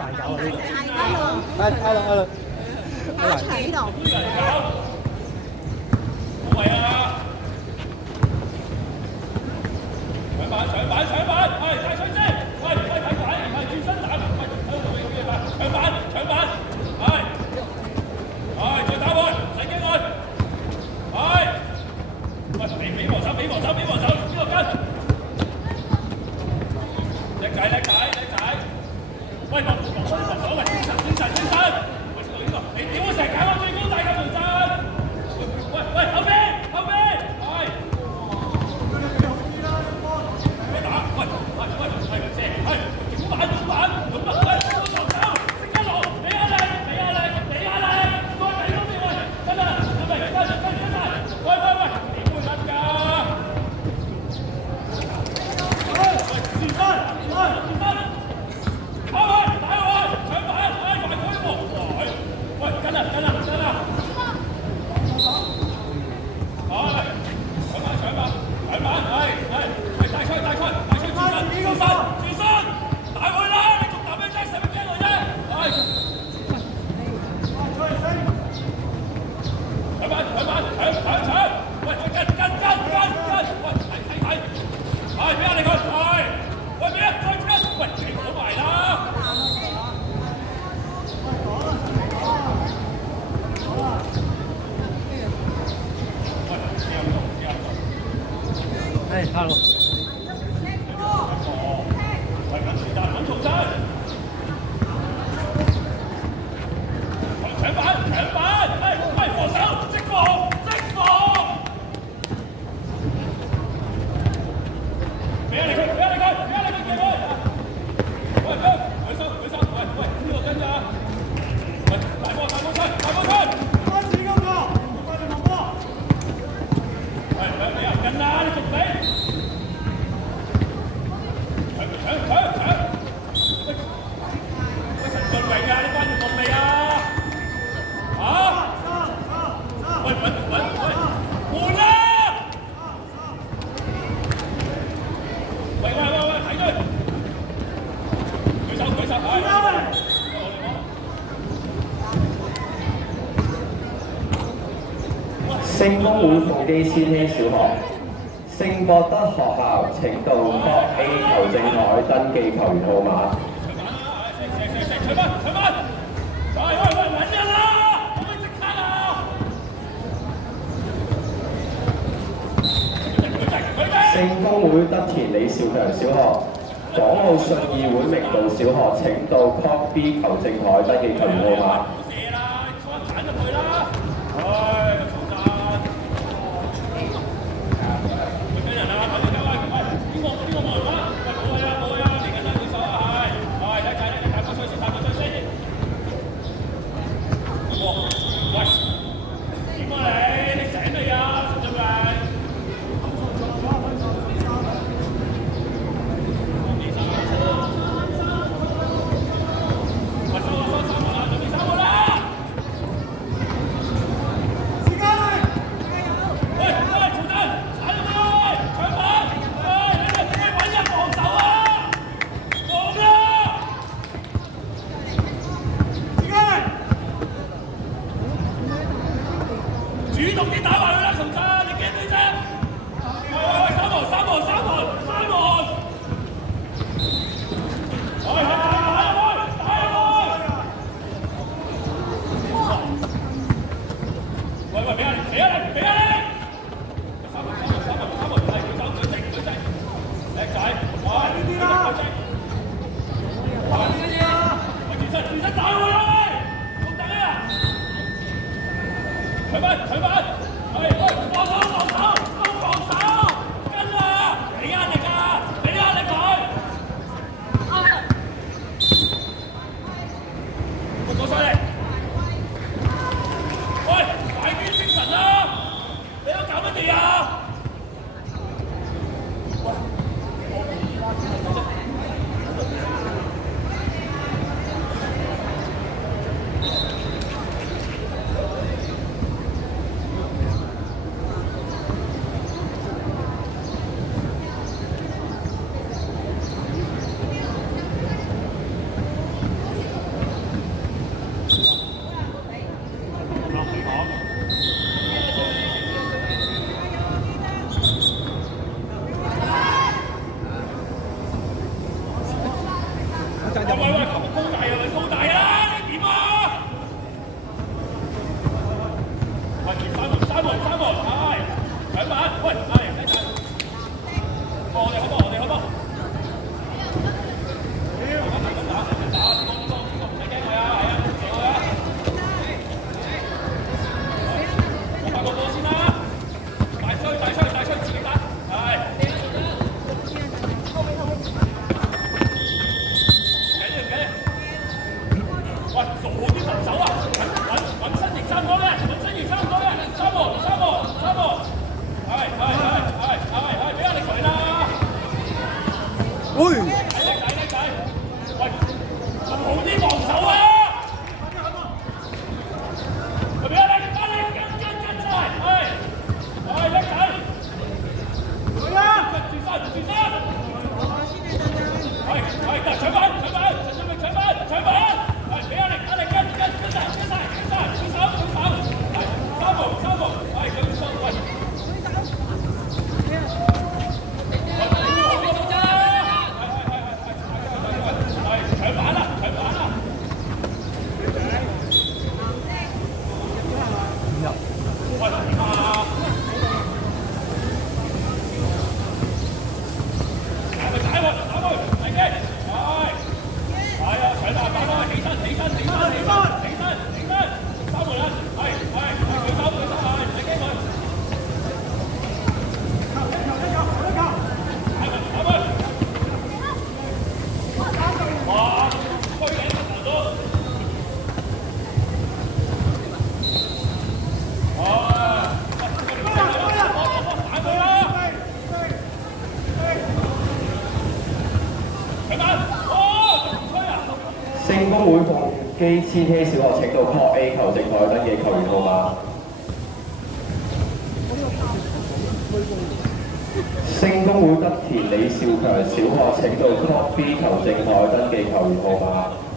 難搞啊呢個。係啦，打腿度。好位啊！搶板，係大水晶，喂，睇板，係轉身打，喂，搶板，係，再打開，使機會，係，喂，俾防守，呢個跟，叻仔，喂，防守，喂，精神，喂，呢個，你點會成日揀我最高大嘅門陣？喂，後邊，係。hello。搶板，係防守，即防。俾你佢，機會。喂，舉手，喂，呢個跟㗎。喂，大波出。開始咁㗎，快啲落波。喂，俾人跟啦，你仲俾？搶！喂，陳俊榮啊，你翻要落未啊？喂，換啦！喂，睇佢！舉手，聖公會鳳基千禧小學、聖博德學校程度各 A 球證台登記球員號碼。搶板！喂，揾人啦！可唔可以即刻啊？聖公會德田李兆強小學、港澳信義會明道小學程度各 B 球證台登記球員號碼。冇事啦，鏟入去啦！唉，嘈雜。喂，人啊，快啲走啊！喂，邊個冇人啊？喂，冇啊，嚟緊啦，舉手啊，係，睇大波吹先。喂，點啊你醒未啊？陳俊榮？喂，收啦，準備3個啦！喂，高大啊，高大啦，你點啊？喂，三門，係，搶板，喂，係，我哋好波，打，唔使驚佢啊，係啊，做啊！我發個波先啦，大吹，自己打，係。喂，做好啲防守啊！揾身形差唔多咧，三號，係，俾壓力佢啦！喂，叻仔，喂，做好啲防守啊！俾壓力，跟晒，係，叻仔，去啊！轉身，係，搶板，搶板！係俾壓力，跟晒，舉手，係三號，係舉手，喂，搶板啦！喂，點啊？打佢，係嘅，係啊，搶板，起身，三門啦，係，舉手，係，唔使驚佢。打佢，哇，推緊頭都，打佢啦！搶板，吹啊！聖公會鳳基千禧小學請到 Call A 球證台登記球員號碼。聖公會德田李兆強小學請到 Call B 球證台登記球員號碼。